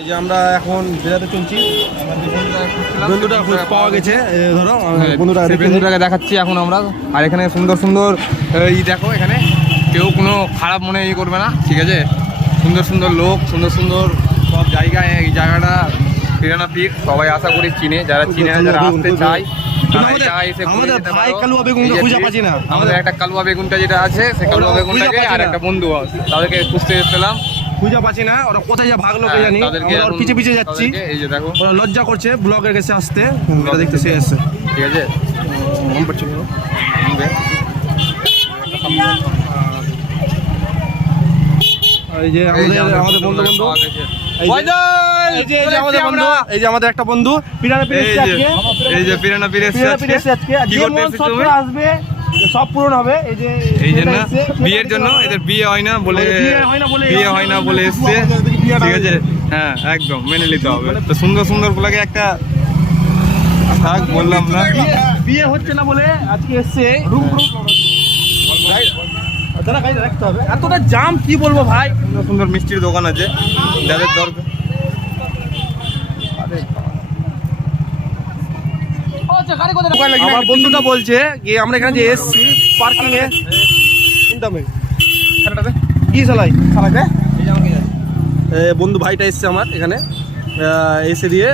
এই যে আমরা এখন বেড়াতে চলছি, বন্ধুটা খোঁজ পাওয়া গেছে, ধরো বন্ধুটাকে দেখাচ্ছি এখন আমরা। আর এখানে সুন্দর সুন্দর দেখো, এখানে কেউ কোনো খারাপ মনে করবে না, ঠিক আছে? সুন্দর সুন্দর লোক, সুন্দর সুন্দর সব জায়গায়। এই জায়গাটা পিরানা পিক সবাই আশা করি চিনে, যারা চিনে, যারা আসতে চায় আমাদের একটা কালুয়া বেগুনটা যেটা আছে, সেই কালুয়া বেগুনটাকে আর একটা বন্ধু তাদেরকে খুঁজতে পেলাম, খুঁজে পাচ্ছি না। ওরা কোথায় যা ভাগলো কে জানি, ওর পিছে পিছে যাচ্ছি। এই যে দেখো, ওরা লজ্জা করছে ব্লগের কাছে আসতে, ওরা দেখতে সে আসছে, ঠিক আছে? এই যে আমাদের বন্ধু এই যে আমাদের একটা বন্ধু পিরানা পিরে আসবে, সব পূরণ হবে। এই জন্য বিয়ের জন্য এদের বিয়ে হয় না বলে এসছে, ঠিক আছে? হ্যাঁ, একদম মেনে নিতে হবে। তো সুন্দর সুন্দর গুলাকে একটা থাক বললাম না, বিয়ে হচ্ছে না বলে আজকে এসছে। রাখতে হবে, এতটা জাম কি বলবো ভাই। সুন্দর সুন্দর মিষ্টির দোকান আছে যাদের দরকার। আমার বন্ধুটা বলছে কি আমরা এখানে যে এসছি পার্কিং এ কি চালাই বন্ধু ভাইটা এসছে আমার এখানে এসে দিয়ে